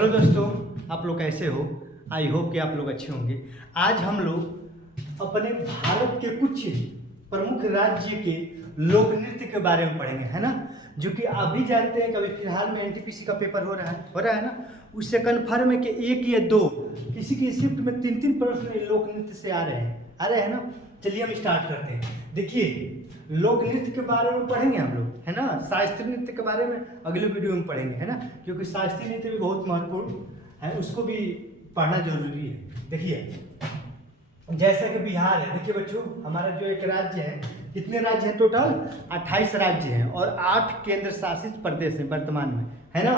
Hello दोस्तों, आप लोग कैसे हो? आई होप कि आप लोग अच्छे होंगे। आज हम लोग अपने भारत के कुछ प्रमुख राज्य के लोक नृत्य के बारे में पढ़ेंगे, है ना। जो कि आप भी जानते हैं कि अभी फिलहाल में एनटीपीसी का पेपर हो रहा है ना। उससे कन्फर्म है कि एक या दो, किसी की शिफ्ट में तीन तीन प्रश्न लोक नृत्य से आ रहे हैं ना। चलिए हम स्टार्ट करते हैं। देखिए, लोक नृत्य के बारे में पढ़ेंगे हम लोग, है ना। शास्त्रीय नृत्य के बारे में अगले वीडियो में पढ़ेंगे, है ना, क्योंकि शास्त्रीय नृत्य भी बहुत महत्वपूर्ण है, उसको भी पढ़ना जरूरी है। देखिए, जैसा कि बिहार है, देखिए बच्चों, हमारा जो एक राज्य है, कितने राज्य हैं टोटल? 28 राज्य हैं और 8 केंद्र शासित प्रदेश हैं वर्तमान में, है ना।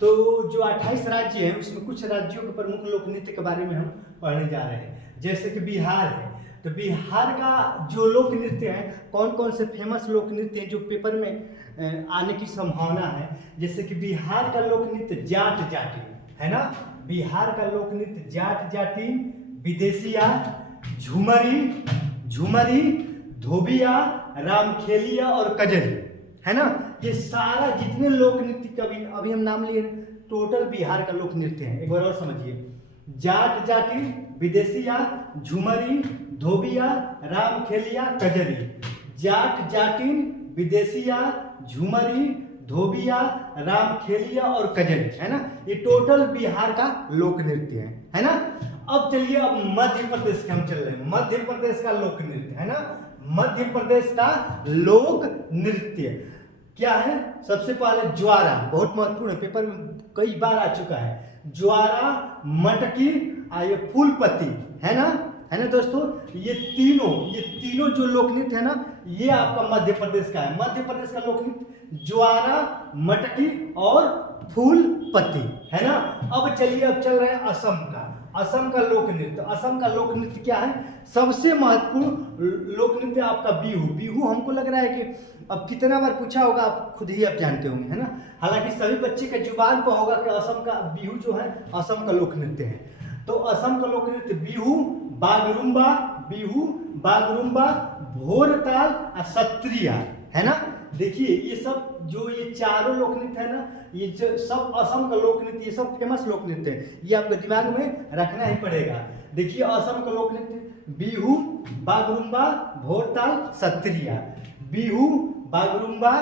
तो जो 28 राज्य हैं उसमें कुछ राज्यों के प्रमुख लोक नृत्य के बारे में हम पढ़ने जा रहे हैं। जैसे कि बिहार है, तो बिहार का जो लोक नृत्य है, कौन कौन से फेमस लोक नृत्य हैं जो पेपर में आने की संभावना है। जैसे कि बिहार का लोक नृत्य जाट जाटी, है ना। बिहार का लोक नृत्य जाट जाटी, विदेशिया, झुमरी, धोबिया, रामखेलिया और कजरी, है ना। ये सारा जितने लोक नृत्य का अभी हम नाम लिए, टोटल बिहार का लोक नृत्य है। एक बार और समझिए, जाट जाटी, विदेशिया, झुमरी, धोबिया, रामखेलिया, कजरी। जाट जाटिन, विदेशिया, झुमरी, धोबिया, रामखेलिया और कजरी, है ना। ये टोटल बिहार का लोक नृत्य है ना। अब चलिए, अब मध्य प्रदेश के हम चल रहे हैं। मध्य प्रदेश का लोक नृत्य, है ना। मध्य प्रदेश का लोक नृत्य क्या है? सबसे पहले ज्वारा, बहुत महत्वपूर्ण है, पेपर में कई बार आ चुका है। ज्वारा, मटकी, ये फूलपत्ती, है ना दोस्तों। ये तीनों जो लोक नृत्य है ना, ये आपका मध्य प्रदेश का है। मध्य प्रदेश का लोक नृत्य ज्वारा, मटकी और फूलपत्ती, है ना। अब चलिए, अब चल रहे हैं असम का। असम का लोक नृत्य, असम का लोक नृत्य क्या है? सबसे महत्वपूर्ण लोक नृत्य आपका बिहू। बिहू हमको लग रहा है कि अब कितना बार पूछा होगा, आप खुद ही आप जानते होंगे, है ना। हालांकि सभी बच्चे के जुबान पर होगा कि असम का बिहू जो है असम का लोक नृत्य है। तो असम का लोक नृत्य बिहू, बागरुम्बा, भोरताल और सत्रिया, है ना। देखिए, ये सब जो ये चारों लोक नृत्य है ना, ये जो सब असम का लोक नृत्य, ये सब फेमस लोक नृत्य है। ये आपके दिमाग में रखना ही पड़ेगा। देखिए, असम का लोक नृत्य बिहू, बागरुम्बा, भोरताल, सत्रिया। बिहू, बागरुम्बा,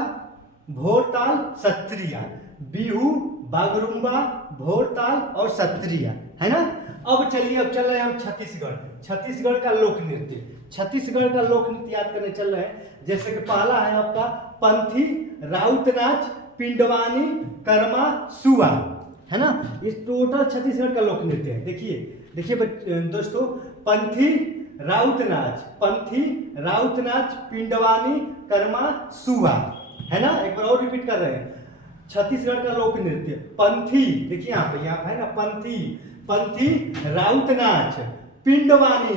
भोरताल, सत्रिया। बिहू, बागरुम्बा, भोरताल और सत्रिया, है ना। अब चलिए, अब चल रहे हैं हम छत्तीसगढ़ का लोक नृत्य। छत्तीसगढ़ का लोक नृत्य याद करने चल रहे हैं। जैसे कि पहला है आपका पंथी, राउत नाच, पिंडवानी, कर्मा, सुआ, है ना। ये टोटल छत्तीसगढ़ का लोक नृत्य है। देखिए दोस्तों, पंथी, राउत नाच, पिंडवानी, कर्मा, सुआ, है ना। एक बार और रिपीट कर रहे हैं। छत्तीसगढ़ का लोक नृत्य पंथी, देखिए यहाँ पे है ना, पंथी, राउत नाच, पिंडवानी,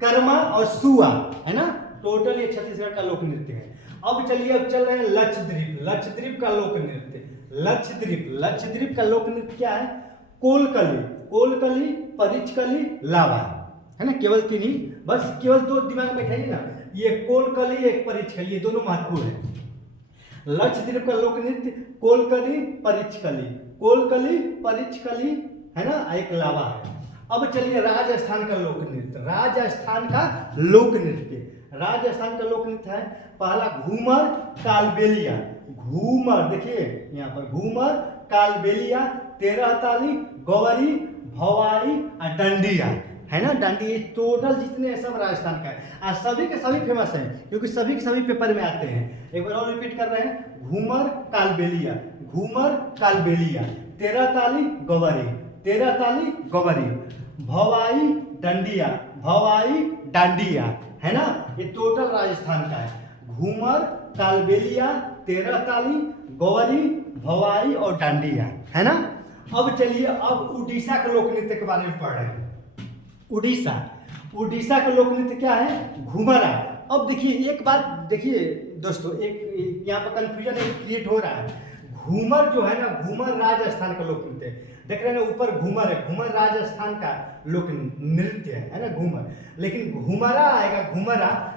कर्मा और सुआ, है ना। टोटल ये छत्तीसगढ़ का लोक नृत्य है। अब चलिए, अब चल रहे हैं लक्षद्वीप का लोक नृत्य। लक्षद्वीप का लोक नृत्य क्या है? कोलकली, परिचकली, लावा, है ना। केवल तीन ही, बस केवल दो दिमाग में रखिए ना, ये कोलकली, एक परिचकली, ये दोनों महत्वपूर्ण है। लक्षद्वीप का लोक नृत्य कोलकली, परिचकली, है ना, एक लावा है। अब चलिए, राजस्थान का लोक नृत्य। राजस्थान का लोक नृत्य है पहला घूमर, कालबेलिया। घूमर, देखिए यहाँ पर घूमर, कालबेलिया, 13 ताली, गौरी, भवाई और डंडिया, है ना। डांडिया, टोटल जितने सब राजस्थान का है। सभी के सभी फेमस हैं, क्योंकि सभी के सभी पेपर में आते हैं। एक बार और रिपीट कर रहे हैं, घूमर, कालबेलिया, 13 ताली, गौरी, भवाई, डांडिया, है ना। ये टोटल राजस्थान का है। घूमर, कालबेलिया, 13 ताली, गौरी, भवाई और डांडिया, है ना। अब चलिए, अब उड़ीसा के लोक नृत्य के बारे में पढ़ रहे हैं। उड़ीसा का लोक नृत्य क्या है? घुमरा। अब देखिए, एक बात देखिए दोस्तों, एक यहाँ पर कंफ्यूजन क्रिएट हो रहा है। घूमर जो है ना, घूमर राजस्थान का लोक नृत्य है। देख रहे हैं ना, ऊपर घूमर है, घूमर राजस्थान का लोक नृत्य है ना, घूमर। लेकिन घुमरा आएगा,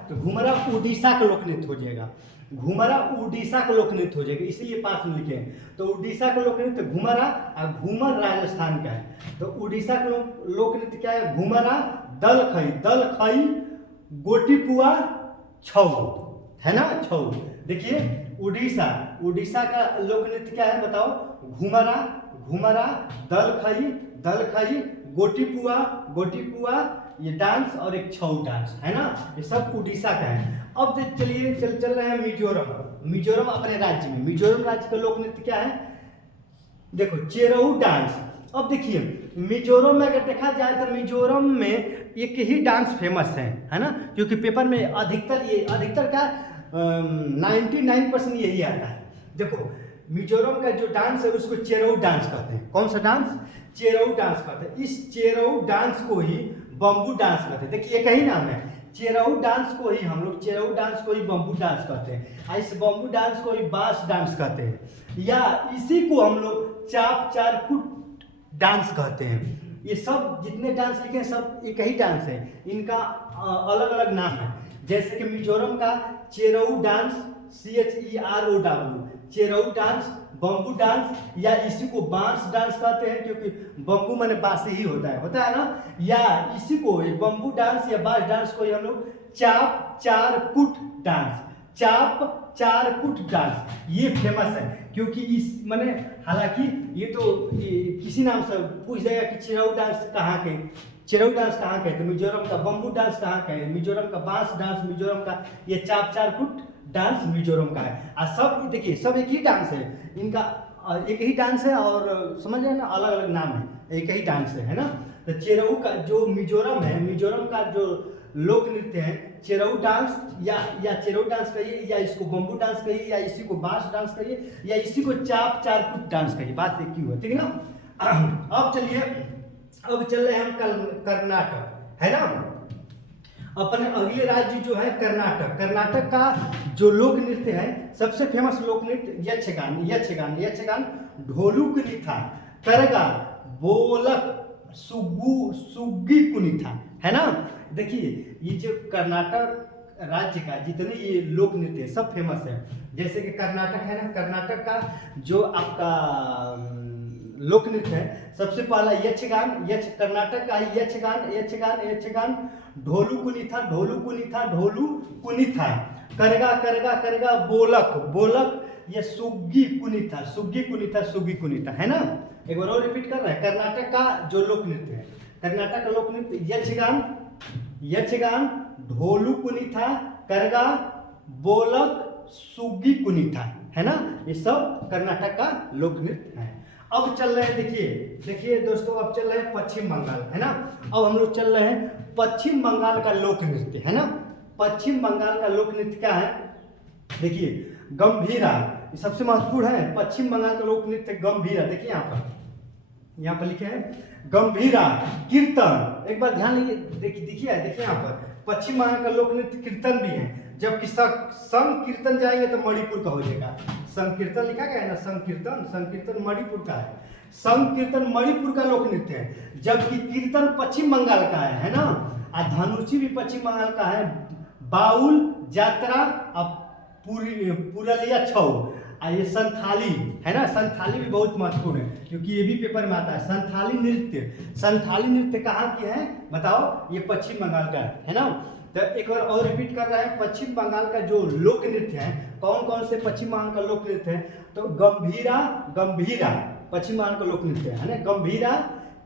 तो घुमरा उड़ीसा का लोक नृत्य हो जाएगा। घुमरा उड़ीसा का लोक नृत्य हो जाएगा, इसीलिए पास में लिखे हैं। तो उड़ीसा का लोक नृत्य घुमरा और घूमर राजस्थान का है। तो उड़ीसा का लोक नृत्य क्या है? घुमरा, दल खई, गोटी पुआ, छऊ, है ना, छऊ। देखिए उड़ीसा का लोक नृत्य क्या है बताओ? घुमरा, दल खई, गोटी पुआ, ये डांस और एक छऊ डांस, है ना, ये सब उड़ीसा का है। अब चलिए चल रहे हैं मिजोरम अपने राज्य में। मिजोरम राज्य का लोक नृत्य क्या है? देखो, चेरऊ डांस। अब देखिए मिजोरम में अगर देखा जाए तो मिजोरम में एक ही डांस फेमस है ना, क्योंकि पेपर में अधिकतर का 99% यही आता है। देखो मिजोरम का जो डांस है उसको चेरऊ डांस कहते हैं। कौन सा डांस? चेरऊ डांस कहते हैं। इस चेरऊ डांस को ही बम्बू डांस कहते हैं। देखिए एक ही नाम है, चेरऊ डांस को ही हम लोग बम्बू डांस कहते हैं। इस बम्बू डांस को ही बांस डांस कहते हैं, या इसी को हम लोग चाप चार कुट डांस कहते हैं। ये सब जितने डांस लिखे हैं सब एक ही डांस है, इनका अलग अलग नाम है। जैसे कि मिजोरम का Cheraw dance, CHEROW, Cheraw dance, bamboo dance, या इसी को बांस डांस कहते हैं, क्योंकि बम्बू माने बांस ही होता है ना। या इसी को बम्बू डांस या बांस डांस को हम लोग चाप चार कुट डांस, ये फेमस है। क्योंकि इस माने हालांकि ये तो किसी नाम से पूछ जाएगा कि चेरऊ डांस कहाँ के, तो मिजोरम का बम्बू डांस कहाँ का है, मिजोरम का बांस डांस मिजोरम का, ये चाप चार कुट डांस मिजोरम का है। और सब देखिए सब एक ही डांस है, इनका एक ही डांस है, और समझ रहे हैं ना, अलग अलग नाम है, एक ही डांस है ना। तो चेरऊ का जो मिजोरम है, मिजोरम का जो लोक नृत्य है चेरऊ डांस, या चेरऊ डांस कहिए, या इसको बम्बू डांस कहिए, या इसी को बांस डांस कहिए, या इसी को चाप चार कुट डांस कहिए, बात एक ही हुआ, ठीक है ना। अब चल रहे हैं हम कर्नाटक, है ना। अपने अगले राज्य जो है कर्नाटक का जो लोक नृत्य है, सबसे फेमस लोक नृत्य यक्षगान, ढोलू कुनिथा, करगा, बोलक, सुग्गी कुनिथा, है ना। देखिए ये जो कर्नाटक राज्य का जितने ये लोक नृत्य है सब फेमस है। जैसे कि कर्नाटक है ना, कर्नाटक का जो आपका लोक नृत्य है, सबसे पहला यक्षगान, कर्नाटक का यक्षगान, ढोलू कुनिथा, करगा, बोलक, ये सुग्गी कुनिथा, है ना। एक बार और रिपीट कर रहे हैं। कर्नाटक का जो लोक नृत्य है, कर्नाटक का लोक नृत्य यक्षगान, ढोलू कुनिथा, करगा, बोलक, सुग्गी कुनिथा, है ना। ये सब कर्नाटक का लोक नृत्य है। अब चल रहे हैं, देखिए दोस्तों, अब चल रहे हैं पश्चिम बंगाल, है ना। अब हम लोग चल रहे हैं पश्चिम बंगाल का लोक नृत्य, है ना। पश्चिम बंगाल का लोक नृत्य क्या है? देखिए गंभीरा, ये सबसे महत्वपूर्ण है। पश्चिम बंगाल का लोक नृत्य गंभीरा, देखिए यहाँ पर लिखे हैं गंभीरा, कीर्तन। एक बार ध्यान देखिए यहाँ पर पश्चिम बंगाल का लोक नृत्य कीर्तन भी है, जबकि संकीर्तन जाएंगे तो मणिपुर का हो जाएगा। संकीर्तन लिखा गया है ना, संकीर्तन मणिपुर का है। संकीर्तन मणिपुर का लोक नृत्य है, जबकि कीर्तन पश्चिम बंगाल का है ना। और धनुची भी पश्चिम बंगाल का है। बाउल, जात्रा, पुरलिया, छऊ, ये संथाली, है ना। संथाली भी बहुत महत्वपूर्ण है, क्योंकि ये भी पेपर में आता है। संथाली नृत्य कहाँ की है बताओ? ये पश्चिम बंगाल का है ना। तो एक बार और रिपीट कर रहे हैं, पश्चिम बंगाल का जो लोक नृत्य है, कौन कौन से पश्चिम बंगाल का लोक नृत्य है? तो गंभीरा पश्चिम बंगाल का लोक नृत्य है ना। गंभीरा,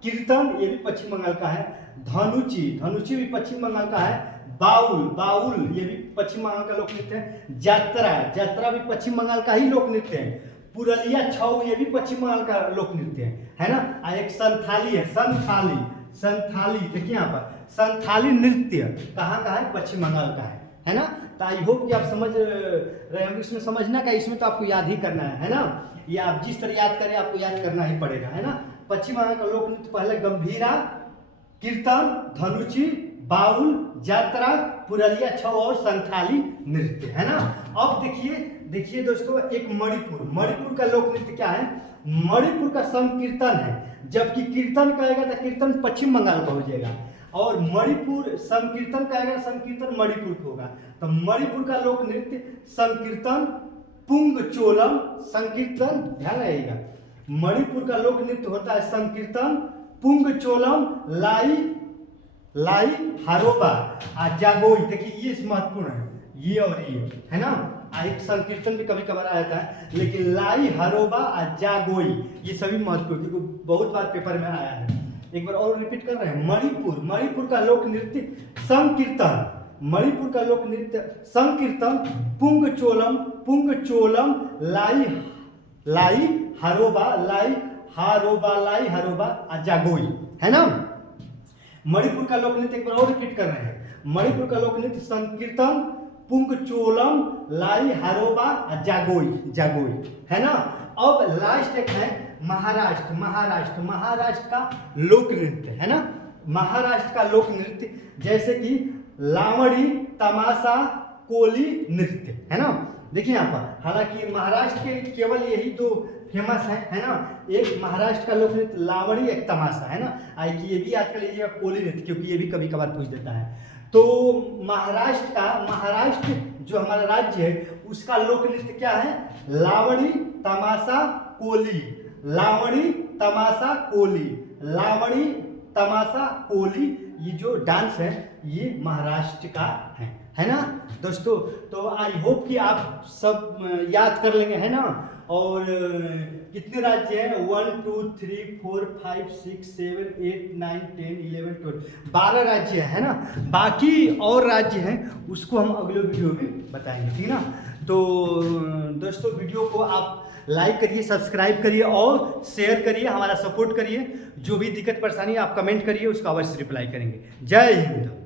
कीर्तन ये भी पश्चिम बंगाल का है। धनुची भी पश्चिम बंगाल का है। बाउल ये भी पश्चिम बंगाल का लोक नृत्य है। जात्रा भी पश्चिम बंगाल का ही लोक नृत्य है। पुरलिया, छऊ ये भी पश्चिम बंगाल का लोक नृत्य है ना। एक संथाली है, संथाली देखिए यहाँ पर संथाली नृत्य कहाँ का है? पश्चिम बंगाल का है ना। तो आई होप कि आप समझ रहे होंगे। इसमें समझना का, इसमें तो आपको याद ही करना है ना। ये आप जिस तरह याद करें आपको याद करना ही पड़ेगा, है ना। पश्चिम बंगाल का लोक नृत्य पहले गंभीरा, कीर्तन, धनुची, बाउल, जात्रा, पुरलिया, छऊ और संथाली नृत्य, है ना। अब देखिए दोस्तों, एक मणिपुर का लोक नृत्य क्या है? मणिपुर का संकीर्तन है, जबकि कीर्तन कहेगा तो कीर्तन पश्चिम बंगाल का हो जाएगा। और मणिपुर संकीर्तन का आएगा, संकीर्तन मणिपुर का होगा। तो मणिपुर का लोक नृत्य संकीर्तन पुंगचोलम, संकीर्तन ध्यान रहेगा, मणिपुर का लोक नृत्य होता है संकीर्तन पुंगचोलम, लाई हारोबा जागोई। देखिए ये महत्वपूर्ण है, ये और ये है ना, एक संकीर्तन भी कभी कभार आ जाता है, लेकिन लाई हरोबा जागोई ये सभी महत्वपूर्ण, क्योंकि बहुत बार पेपर में आया है। एक बार और रिपीट कर रहे हैं, मणिपुर का लोक नृत्य संकीर्तन, मणिपुर का लोक नृत्य संकीर्तन पुंगचोलम लाई हारोबा जागोई, है ना। मणिपुर का लोक नृत्य एक बार और रिपीट कर रहे हैं, मणिपुर का लोक नृत्य संकीर्तन पुंगचोलम लाई हारोबा जागोई, है ना। अब लास्ट एक है महाराष्ट्र का लोक नृत्य, है ना, महाराष्ट्र का लोक नृत्य, जैसे कि लावणी, तमाशा, कोली नृत्य, है ना। देखिए यहाँ पर, हालांकि महाराष्ट्र के केवल यही दो फेमस है ना, एक महाराष्ट्र का लोक नृत्य लावणी, एक तमाशा, है ना। कि ये भी याद कर लीजिएगा कोली नृत्य, क्योंकि ये भी कभी कभार पूछ देता है। तो महाराष्ट्र जो हमारा राज्य है उसका लोक नृत्य क्या है, लावणी, तमाशा, कोली, लावणी, तमाशा, कोली, लावणी, तमाशा, कोली, ये जो डांस है ये महाराष्ट्र का है ना दोस्तों। तो आई होप कि आप सब याद कर लेंगे, है ना। और कितने राज्य हैं, 1 2 3 4 5 6 7 8 9 10 11 12, 12 राज्य है ना। बाकी और राज्य हैं उसको हम अगले वीडियो में बताएंगे, ठीक है ना। तो दोस्तों वीडियो को आप लाइक करिए, सब्सक्राइब करिए और शेयर करिए, हमारा सपोर्ट करिए। जो भी दिक्कत परेशानी आप कमेंट करिए, उसका अवश्य रिप्लाई करेंगे। जय हिंद।